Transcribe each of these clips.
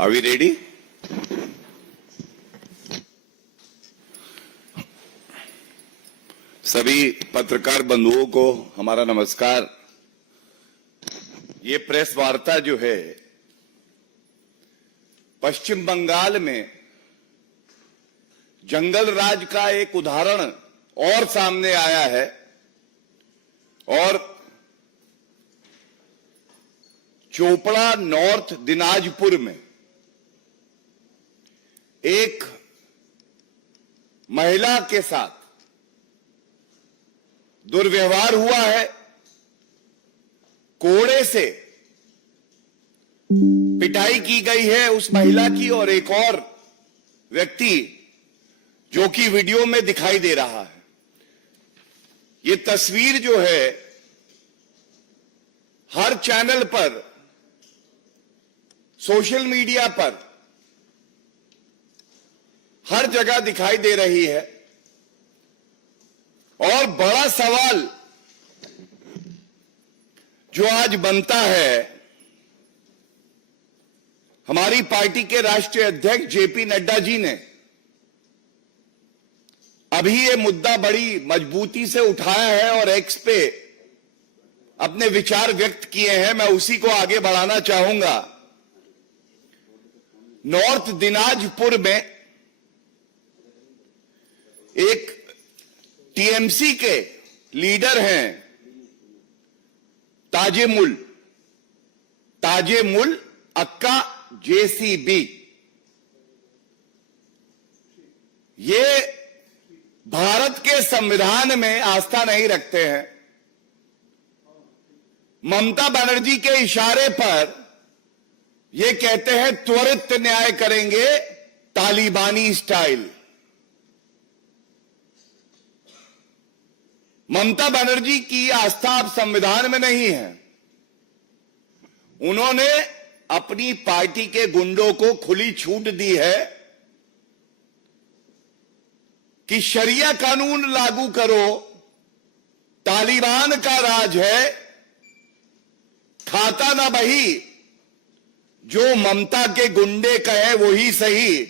Are we ready? सभी पत्रकार बंधुओं को हमारा नमस्कार। ये प्रेस वार्ता जो है पश्चिम बंगाल में जंगल राज का एक उदाहरण और सामने आया है और चोपड़ा नॉर्थ दिनाजपुर में एक महिला के साथ दुर्व्यवहार हुआ है। कोड़े से पिटाई की गई है उस महिला की और एक और व्यक्ति जो कि वीडियो में दिखाई दे रहा है। ये तस्वीर जो है हर चैनल पर, सोशल मीडिया पर, हर जगह दिखाई दे रही है और बड़ा सवाल जो आज बनता है, हमारी पार्टी के राष्ट्रीय अध्यक्ष जेपी नड्डा जी ने अभी ये मुद्दा बड़ी मजबूती से उठाया है और एक्स पे अपने विचार व्यक्त किए हैं। मैं उसी को आगे बढ़ाना चाहूंगा। नॉर्थ दिनाजपुर में एक टीएमसी के लीडर हैं ताजेमुल अक्का जेसीबी। ये भारत के संविधान में आस्था नहीं रखते हैं। ममता बनर्जी के इशारे पर ये कहते हैं त्वरित न्याय करेंगे तालिबानी स्टाइल। ममता बनर्जी की आस्था अब संविधान में नहीं है। उन्होंने अपनी पार्टी के गुंडों को खुली छूट दी है कि शरिया कानून लागू करो, तालिबान का राज है, खाता ना बही, जो ममता के गुंडे कहे वही सही।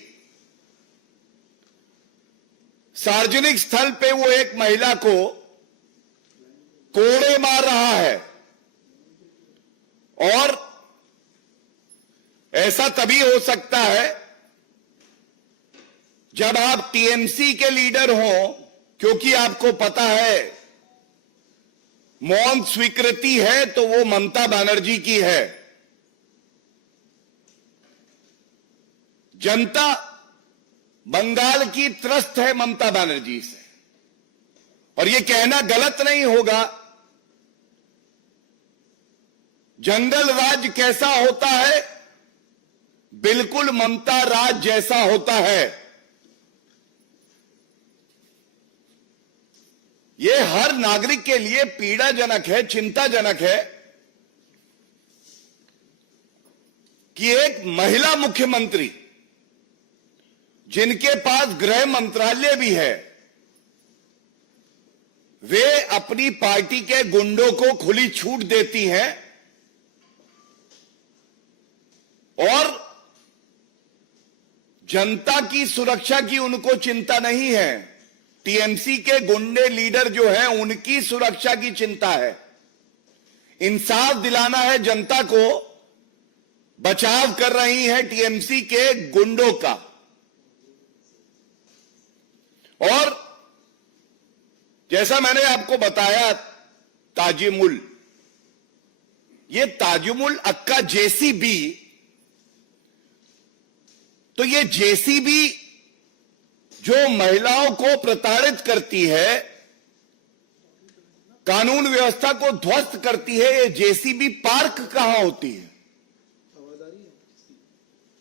सार्वजनिक स्थल पे वो एक महिला को कोड़े मार रहा है और ऐसा तभी हो सकता है जब आप टीएमसी के लीडर हो, क्योंकि आपको पता है मौन स्वीकृति है तो वो ममता बनर्जी की है। जनता बंगाल की त्रस्त है ममता बनर्जी से और ये कहना गलत नहीं होगा। जंगल राज कैसा होता है? बिल्कुल ममता राज जैसा होता है। ये हर नागरिक के लिए पीड़ाजनक है, चिंताजनक है कि एक महिला मुख्यमंत्री जिनके पास गृह मंत्रालय भी है, वे अपनी पार्टी के गुंडों को खुली छूट देती हैं और जनता की सुरक्षा की उनको चिंता नहीं है। टीएमसी के गुंडे लीडर जो हैं उनकी सुरक्षा की चिंता है। इंसाफ दिलाना है जनता को, बचाव कर रही है टीएमसी के गुंडों का। और जैसा मैंने आपको बताया ये ताजुमुल अक्का जेसीबी, तो ये जेसीबी जो महिलाओं को प्रताड़ित करती है, कानून व्यवस्था को ध्वस्त करती है, ये जेसीबी पार्क कहां होती है?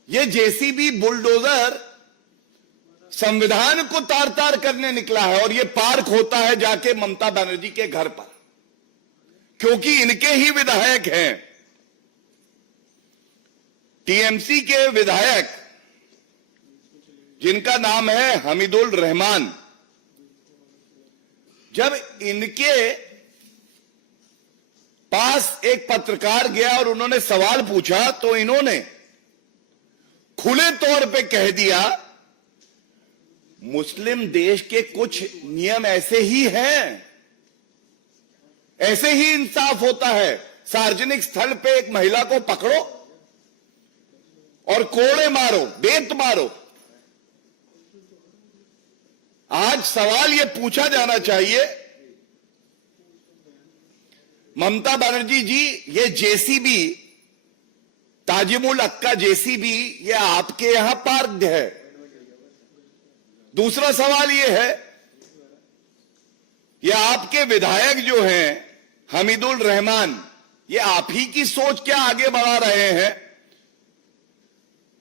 ये जेसीबी बुलडोजर संविधान को तार तार करने निकला है और ये पार्क होता है जाके ममता बनर्जी के घर पर, क्योंकि इनके ही विधायक हैं। टीएमसी के विधायक जिनका नाम है हमीदुल रहमान, जब इनके पास एक पत्रकार गया और उन्होंने सवाल पूछा तो इन्होंने खुले तौर पे कह दिया मुस्लिम देश के कुछ नियम ऐसे ही हैं, ऐसे ही इंसाफ होता है। सार्वजनिक स्थल पे एक महिला को पकड़ो और कोड़े मारो, बेत मारो। आज सवाल यह पूछा जाना चाहिए, ममता बनर्जी जी, ये जेसीबी, ताजिमुल अक्का जेसीबी, ये आपके यहां पार्क्ड है। दूसरा सवाल यह है, ये आपके विधायक जो हैं हमीदुल रहमान, ये आप ही की सोच क्या आगे बढ़ा रहे हैं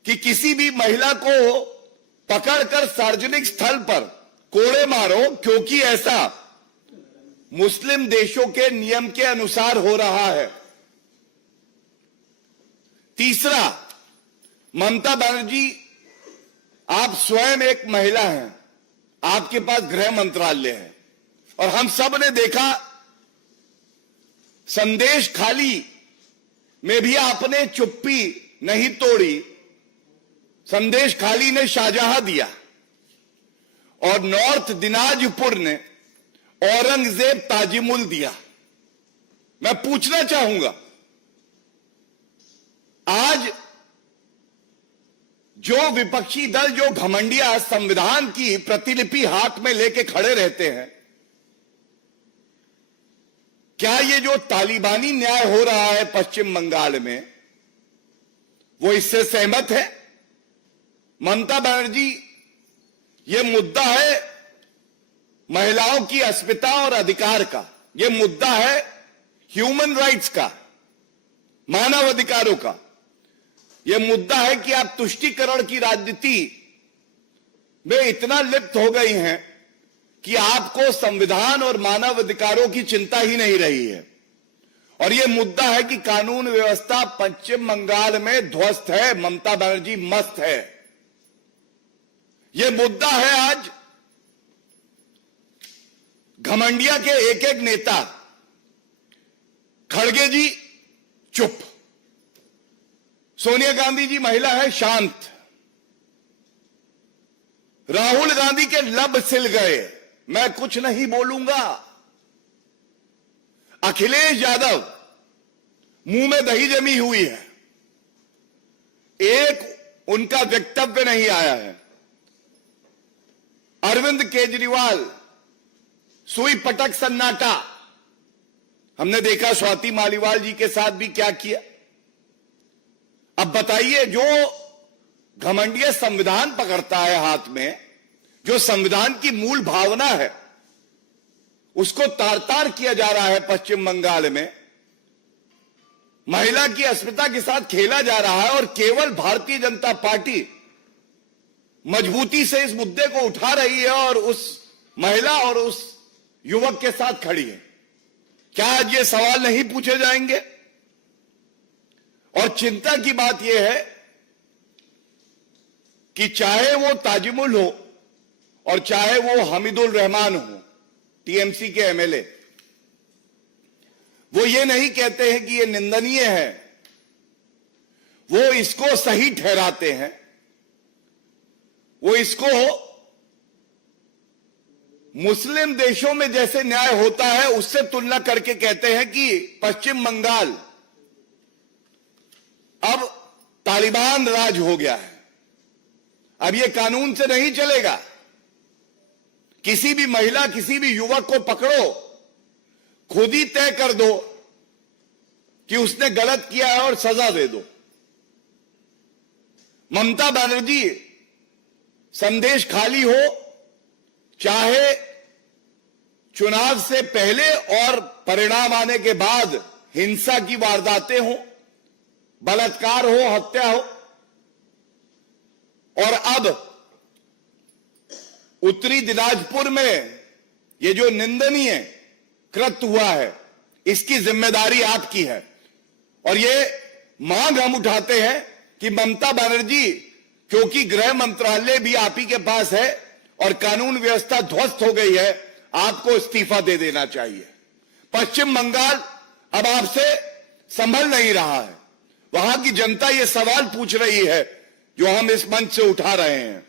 कि किसी भी महिला को पकड़कर सार्वजनिक स्थल पर कोड़े मारो, क्योंकि ऐसा मुस्लिम देशों के नियम के अनुसार हो रहा है। तीसरा, ममता बनर्जी, आप स्वयं एक महिला हैं, आपके पास गृह मंत्रालय है, और हम सब ने देखा संदेश खाली में भी आपने चुप्पी नहीं तोड़ी। संदेश खाली ने शाहजहां दिया और नॉर्थ दिनाजपुर ने औरंगजेब ताजिमुल दिया। मैं पूछना चाहूंगा, आज जो विपक्षी दल, जो घमंडिया संविधान की प्रतिलिपि हाथ में लेके खड़े रहते हैं, क्या ये जो तालिबानी न्याय हो रहा है पश्चिम बंगाल में, वो इससे सहमत है? ममता बनर्जी, ये मुद्दा है महिलाओं की अस्मिता और अधिकार का, ये मुद्दा है ह्यूमन राइट्स का, मानव अधिकारों का। ये मुद्दा है कि आप तुष्टीकरण की राजनीति में इतना लिप्त हो गई हैं कि आपको संविधान और मानव अधिकारों की चिंता ही नहीं रही है। और यह मुद्दा है कि कानून व्यवस्था पश्चिम बंगाल में ध्वस्त है, ममता बनर्जी मस्त है। यह मुद्दा है आज घमंडिया के एक एक नेता, खड़गे जी चुप, सोनिया गांधी जी महिला है शांत, राहुल गांधी के लब सिल गए, मैं कुछ नहीं बोलूंगा, अखिलेश यादव मुंह में दही जमी हुई है, एक उनका वक्तव्य नहीं आया है। अरविंद केजरीवाल सुई पटक सन्नाटा, हमने देखा स्वाति मालीवाल जी के साथ भी क्या किया। अब बताइए, जो घमंडिया संविधान पकड़ता है हाथ में, जो संविधान की मूल भावना है, उसको तार तार किया जा रहा है पश्चिम बंगाल में, महिला की अस्मिता के साथ खेला जा रहा है, और केवल भारतीय जनता पार्टी मजबूती से इस मुद्दे को उठा रही है और उस महिला और उस युवक के साथ खड़ी है। क्या आज ये सवाल नहीं पूछे जाएंगे? और चिंता की बात यह है कि चाहे वो ताजिमुल हो और चाहे वो हमीदुल रहमान हो, टीएमसी के एमएलए, वो ये नहीं कहते हैं कि ये निंदनीय है, वो इसको सही ठहराते हैं, वो इसको मुस्लिम देशों में जैसे न्याय होता है उससे तुलना करके कहते हैं कि पश्चिम बंगाल अब तालिबान राज हो गया है, अब ये कानून से नहीं चलेगा। किसी भी महिला, किसी भी युवक को पकड़ो, खुद ही तय कर दो कि उसने गलत किया है और सजा दे दो। ममता बनर्जी, संदेश खाली हो, चाहे चुनाव से पहले और परिणाम आने के बाद हिंसा की वारदातें हो, बलात्कार हो, हत्या हो, और अब उत्तरी दिनाजपुर में ये जो निंदनीय कृत्य हुआ है, इसकी जिम्मेदारी आपकी है। और ये मांग हम उठाते हैं कि ममता बनर्जी, क्योंकि गृह मंत्रालय भी आप ही के पास है और कानून व्यवस्था ध्वस्त हो गई है, आपको इस्तीफा दे देना चाहिए। पश्चिम बंगाल अब आपसे संभल नहीं रहा है। वहां की जनता ये सवाल पूछ रही है जो हम इस मंच से उठा रहे हैं।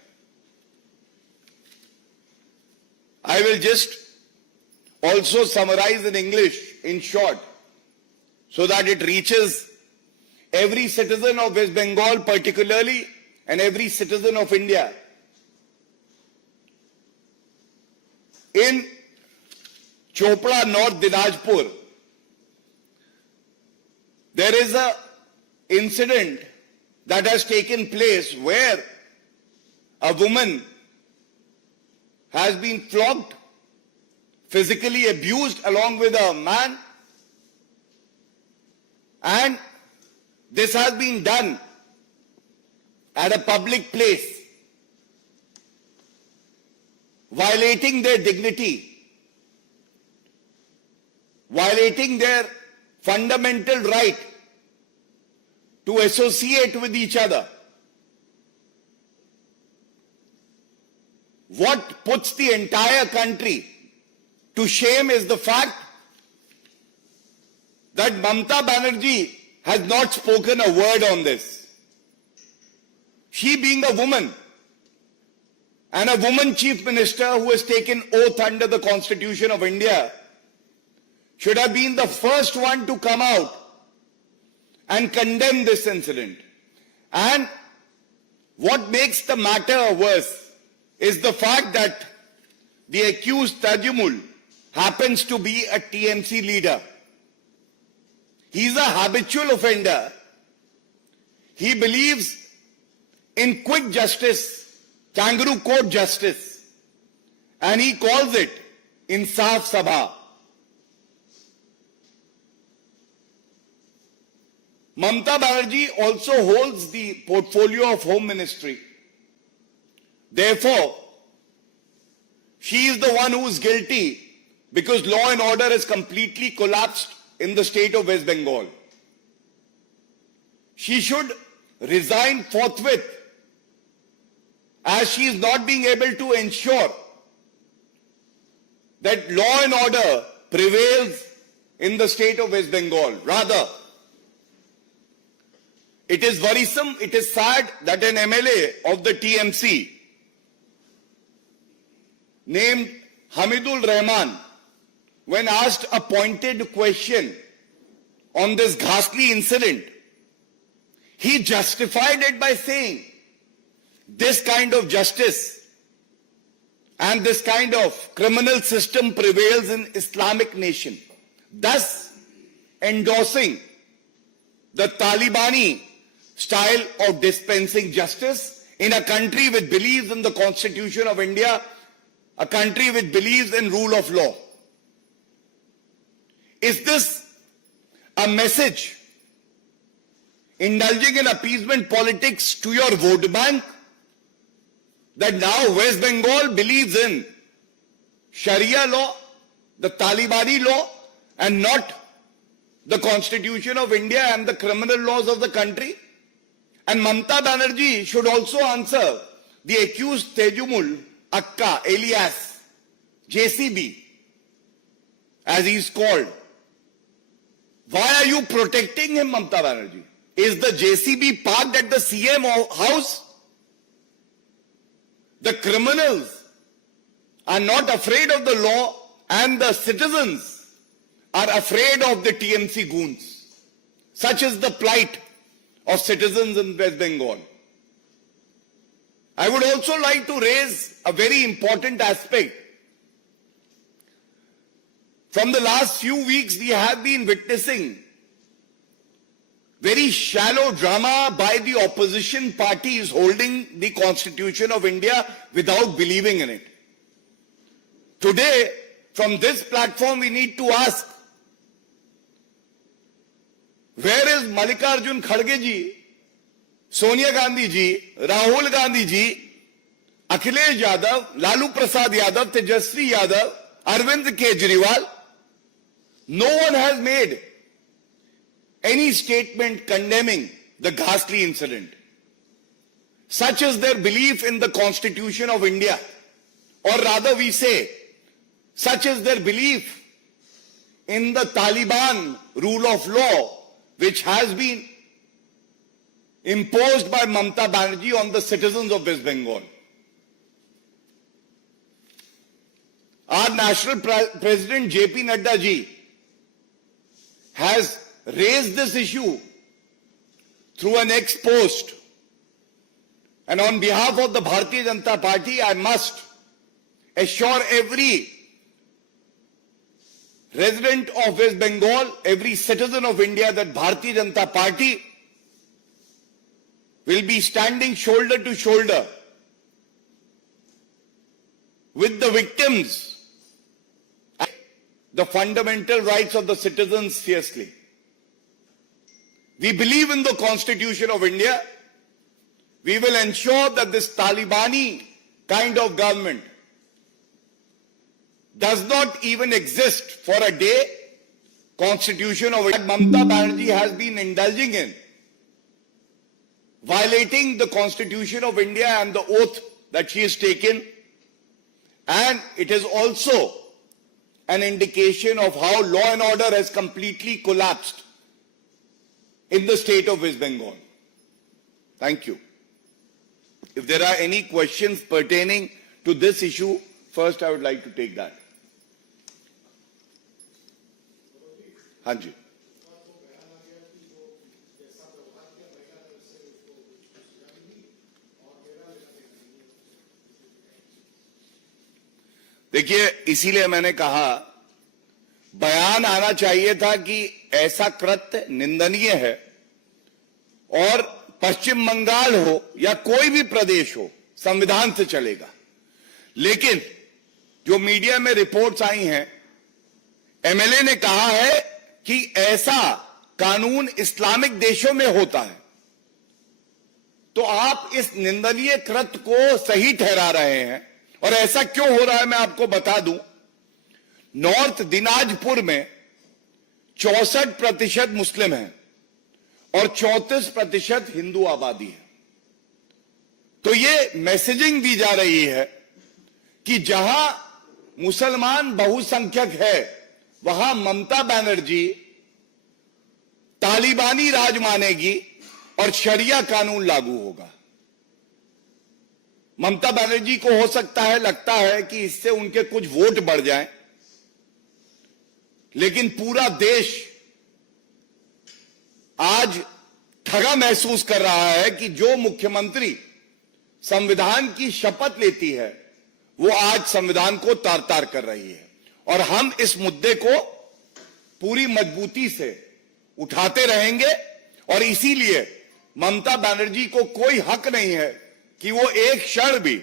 I will just also summarize in English in short so that it reaches every citizen of West Bengal particularly and every citizen of India. In Chopra, North Dinajpur, there is a incident that has taken place where a woman has been flogged, physically abused along with a man, and this has been done at a public place, violating their dignity, violating their fundamental right to associate with each other. What puts the entire country to shame is the fact that Mamata Banerjee has not spoken a word on this. She being a woman and a woman chief minister who has taken oath under the Constitution of India should have been the first one to come out and condemn this incident. And what makes the matter worse is the fact that the accused Tajimul happens to be a TMC leader. He's a habitual offender. He believes in quick justice, kangaroo court justice, and he calls it Insaf Sabha. Mamata Banerjee also holds the portfolio of Home Ministry. Therefore, she is the one who is guilty because law and order has completely collapsed in the state of West Bengal. She should resign forthwith as she is not being able to ensure that law and order prevails in the state of West Bengal. Rather, it is worrisome, it is sad that an MLA of the TMC named Hamidul Rahman, when asked a pointed question on this ghastly incident, he justified it by saying this kind of justice and this kind of criminal system prevails in Islamic nation, thus endorsing the Talibani style of dispensing justice in a country which believes in the Constitution of India, a country which believes in rule of law. Is this a message indulging in appeasement politics to your vote bank that now West Bengal believes in Sharia law, the Talibani law, and not the Constitution of India and the criminal laws of the country? And Mamata Banerjee should also answer the accused Tejumul Akka alias JCB, as he is called. Why are you protecting him, Mamata Banerjee? Is the JCB parked at the CM house? The criminals are not afraid of the law and the citizens are afraid of the TMC goons. Such is the plight of citizens in West Bengal. I would also like to raise a very important aspect. From the last few weeks, we have been witnessing very shallow drama by the opposition parties holding the Constitution of India without believing in it. Today, from this platform, we need to ask, where is Mallikarjun Kharge ji, Sonia Gandhi ji, Rahul Gandhi ji, Akhilesh Yadav, Lalu Prasad Yadav, Tejasvi Yadav, Arvind Kejriwal? No one has made any statement condemning the ghastly incident. Such is their belief in the Constitution of India. Or rather we say, such is their belief in the Taliban rule of law, which has been imposed by Mamata Banerjee on the citizens of West Bengal. Our National President JP Nadda ji has raised this issue through an ex-post. And on behalf of the Bharatiya Janata Party, I must assure every resident of West Bengal, every citizen of India that Bharatiya Janata Party will be standing shoulder to shoulder with the victims, the fundamental rights of the citizens seriously. We believe in the Constitution of India. We will ensure that this Talibani kind of government does not even exist for a day. Constitution of India, Mamata Banerjee has been indulging in, violating the Constitution of India and the oath that she has taken. And it is also an indication of how law and order has completely collapsed in the state of West Bengal. Thank you. If there are any questions pertaining to this issue, first I would like to take that. Hanji. देखिए, इसीलिए मैंने कहा बयान आना चाहिए था कि ऐसा कृत्य निंदनीय है और पश्चिम बंगाल हो या कोई भी प्रदेश हो, संविधान से चलेगा। लेकिन जो मीडिया में रिपोर्ट्स आई हैं, एमएलए ने कहा है कि ऐसा कानून इस्लामिक देशों में होता है। तो आप इस निंदनीय कृत्य को सही ठहरा रहे हैं। और ऐसा क्यों हो रहा है मैं आपको बता दूं। नॉर्थ दिनाजपुर में 64% मुस्लिम हैं और 34% हिंदू आबादी है। तो ये मैसेजिंग दी जा रही है कि जहां मुसलमान बहुसंख्यक है, वहां ममता बनर्जी तालिबानी राज मानेगी और शरिया कानून लागू होगा। ममता बनर्जी को हो सकता है, लगता है कि इससे उनके कुछ वोट बढ़ जाएं, लेकिन पूरा देश आज ठगा महसूस कर रहा है कि जो मुख्यमंत्री संविधान की शपथ लेती है, वो आज संविधान को तार तार कर रही है। और हम इस मुद्दे को पूरी मजबूती से उठाते रहेंगे और इसीलिए ममता बनर्जी को कोई हक नहीं है कि वो एक क्षण भी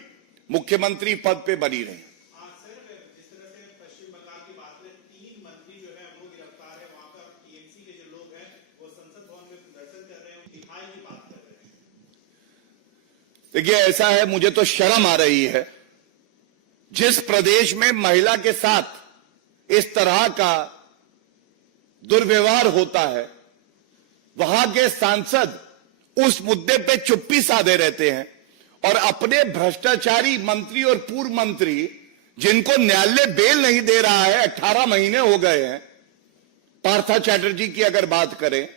मुख्यमंत्री पद पे बनी रहे। जिस तरह से पश्चिम बंगाल की बात करें, 3 मंत्री जो है वो गिरफ्तार है, वहां पर टीएमसी के जो लोग हैं वो संसद भवन में प्रदर्शन कर रहे हैं, दिखाई की बात कर रहे हैं। देखिए, ऐसा है, मुझे तो शर्म आ रही है जिस प्रदेश में महिला के साथ इस तरह का दुर्व्यवहार होता है, वहां के सांसद उस मुद्दे पे चुप्पी साधे रहते हैं और अपने भ्रष्टाचारी मंत्री और पूर्व मंत्री, जिनको न्यायालय बेल नहीं दे रहा है, 18 महीने हो गए हैं, पार्था चैटर्जी की अगर बात करें,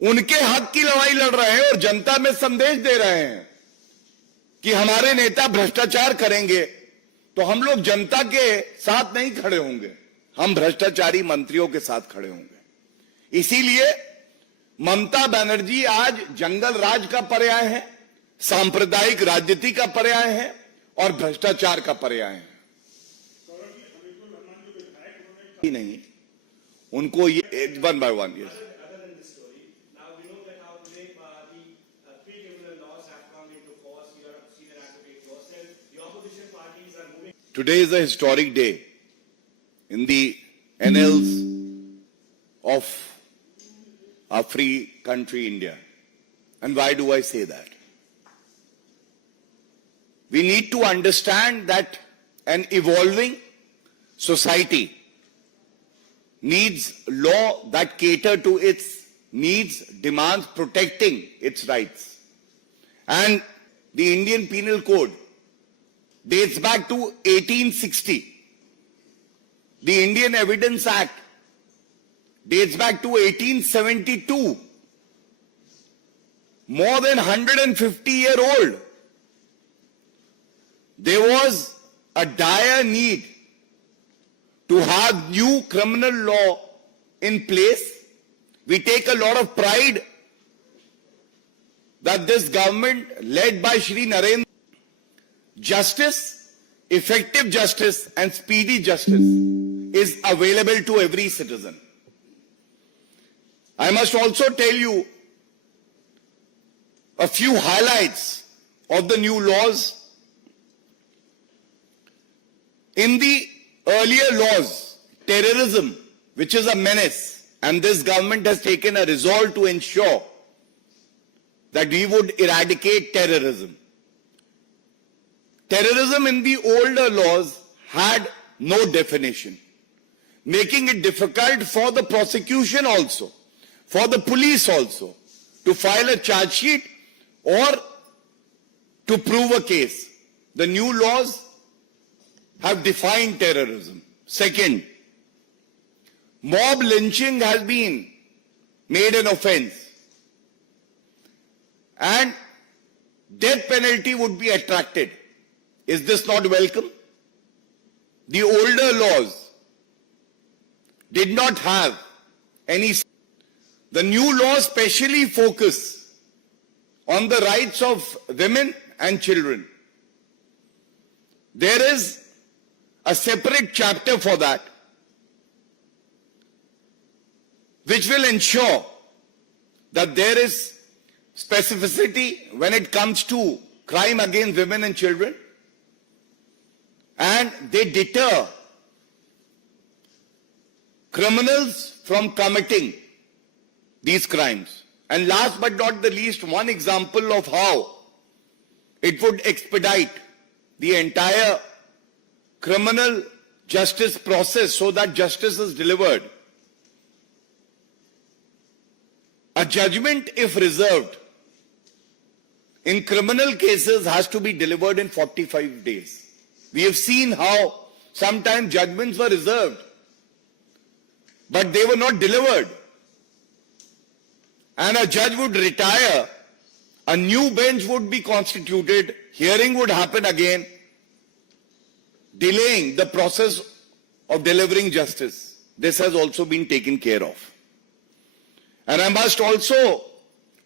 उनके हक की लड़ाई लड़ रहे हैं और जनता में संदेश दे रहे हैं कि हमारे नेता भ्रष्टाचार करेंगे। तो हम लोग जनता के साथ नहीं खड़े होंगे, हम भ्रष्टाचारी मंत्रियों के साथ खड़े होंगे। इसीलिए ममता बनर्जी आज जंगल राज का पर्याय है, सांप्रदायिक राजनीति का पर्याय है और भ्रष्टाचार का पर्याय है। नहीं, उनको ये one by one. Today is a historic day in the annals of our free country, India. And why do I say that? We need to understand that an evolving society needs law that cater to its needs, demands, protecting its rights. And the Indian Penal Code dates back to 1860. The Indian Evidence Act dates back to 1872. more than 150-year-old. There was a dire need to have new criminal law in place. We take a lot of pride that this government led by Shri Narendra, justice, effective justice and speedy justice is available to every citizen. I must also tell you a few highlights of the new laws. In the earlier laws, terrorism, which is a menace, and this government has taken a resolve to ensure that we would eradicate terrorism. Terrorism in the older laws had no definition, making it difficult for the prosecution also, for the police also, to file a charge sheet or to prove a case. The new laws have defined terrorism. Second, mob lynching has been made an offense, and death penalty would be attracted. Is this not welcome? The older laws did not have any. The new laws specially focus on the rights of women and children. There is a separate chapter for that, which will ensure that there is specificity when it comes to crime against women and children, and they deter criminals from committing these crimes. And last but not the least, one example of how it would expedite the entire criminal justice process so that justice is delivered. A judgment, if reserved, in criminal cases has to be delivered in 45 days. We have seen how sometimes judgments were reserved, but they were not delivered. And a judge would retire, a new bench would be constituted, hearing would happen again, delaying the process of delivering justice. This has also been taken care of. And I must also,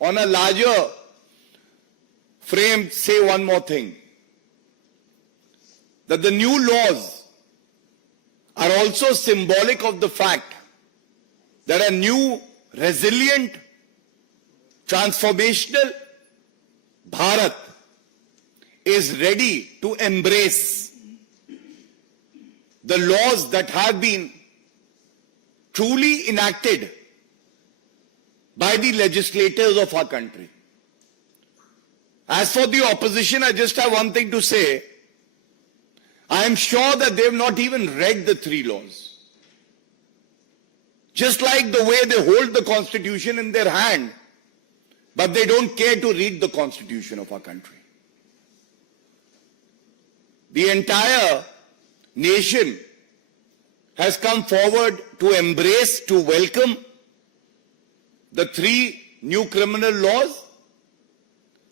on a larger frame, say one more thing. That the new laws are also symbolic of the fact that a new, resilient, transformational Bharat is ready to embrace the laws that have been truly enacted by the legislators of our country. As for the opposition, I just have one thing to say. I am sure that they have not even read the three laws. Just like the way they hold the Constitution in their hand, but they don't care to read the Constitution of our country. The entire nation has come forward to embrace, to welcome the three new criminal laws,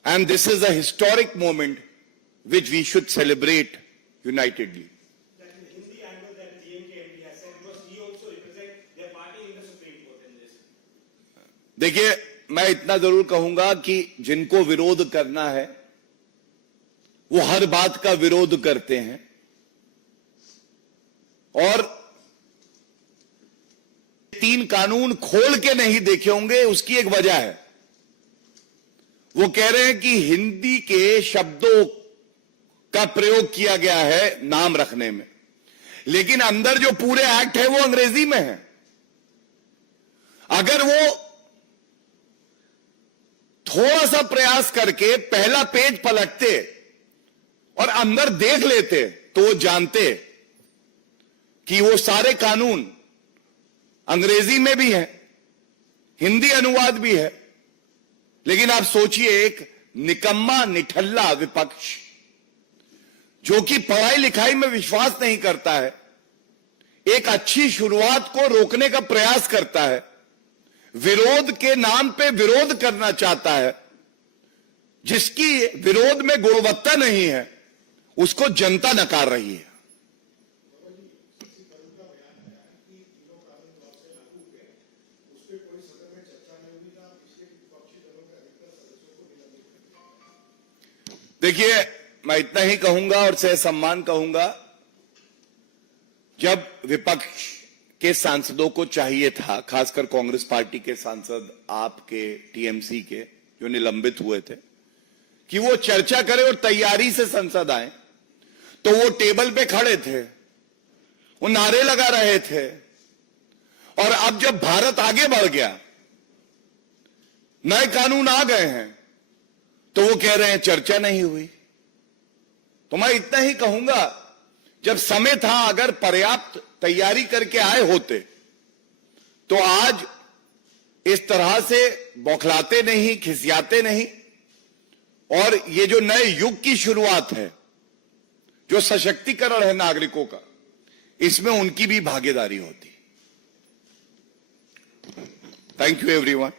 and this is a historic moment which we should celebrate unitedly. That in Hindi angle that DMK MP has said, because he also represents their party in the Supreme Court in this. देखिए, मैं इतना जरूर कहूंगा कि जिनको विरोध करना है वो हर बात का विरोध करते हैं, और 3 कानून खोल के नहीं देखे होंगे, उसकी एक वजह है। वो कह रहे हैं कि हिंदी के शब्दों का प्रयोग किया गया है नाम रखने में, लेकिन अंदर जो पूरे एक्ट है वो अंग्रेजी में है। अगर वो थोड़ा सा प्रयास करके पहला पेज पलटते और अंदर देख लेते तो वो जानते कि वो सारे कानून अंग्रेजी में भी है, हिंदी अनुवाद भी है। लेकिन आप सोचिए, एक निकम्मा निठल्ला विपक्ष जो कि पढ़ाई लिखाई में विश्वास नहीं करता है, एक अच्छी शुरुआत को रोकने का प्रयास करता है, विरोध के नाम पे विरोध करना चाहता है, जिसकी विरोध में गुणवत्ता नहीं है, उसको जनता नकार रही है। देखिए, मैं इतना ही कहूंगा और सह सम्मान कहूंगा, जब विपक्ष के सांसदों को चाहिए था, खासकर कांग्रेस पार्टी के सांसद, आपके, टीएमसी के जो निलंबित हुए थे, कि वो चर्चा करें और तैयारी से संसद आए, तो वो टेबल पे खड़े थे, वो नारे लगा रहे थे। और अब जब भारत आगे बढ़ गया, नए कानून आ गए हैं, तो वो कह रहे हैं चर्चा नहीं हुई। तो मैं इतना ही कहूंगा, जब समय था, अगर पर्याप्त तैयारी करके आए होते तो आज इस तरह से बौखलाते नहीं, खिसियाते नहीं, और ये जो नए युग की शुरुआत है, जो सशक्तिकरण है नागरिकों का, इसमें उनकी भी भागीदारी होती। Thank you everyone.